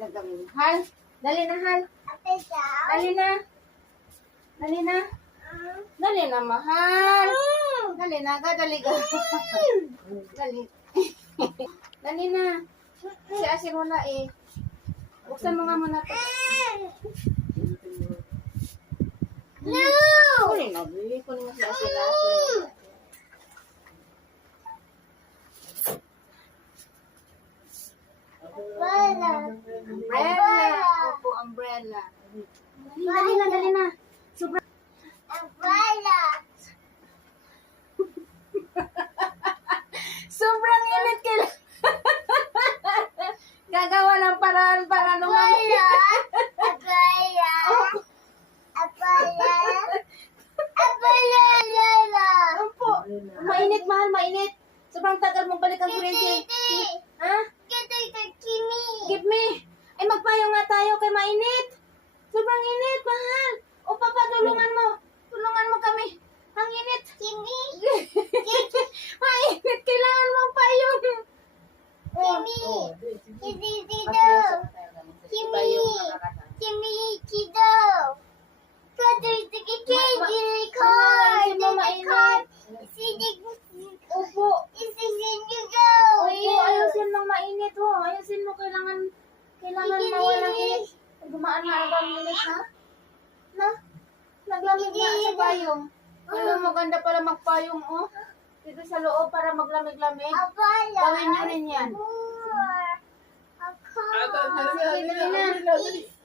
gagawin. Hal, dali na, Hal. Dali na. Dali na. Dali na, mahal. Dali na, dali ka. Dali. Dali na. Si Asin mo na eh. Buksan mo nga muna ito. No! Kunin mo. Kunin mo si Asin na. Umbrella. Opo, umbrella. Dali na, dali na. Sobrang... Umbrella. Sobrang init kailangan. Gagawa ng paraan para lumamig. Umbrella. Umbrella. Umbrella. Opo. Mainit, mahal, mainit. Sobrang tagal mong balik ang kuryente. Ha? Give me. Ay, magpayong nga tayo kay mainit. Sobrang init, mahal. O, papa, tulungan mo. Tulungan mo kami. Ang init. Mainit, kailangan mong payong. Opo. Opo, ayusin mong mainit, ho. Ayusin mo, kailangan mawalang init. Gumaan na ang init, ha? Na? Naglamig na sa payong. Ano, maganda pala magpayong, oh. Dito sa loob para maglamig-lamig. Gawin nyo rin yan. Dali na.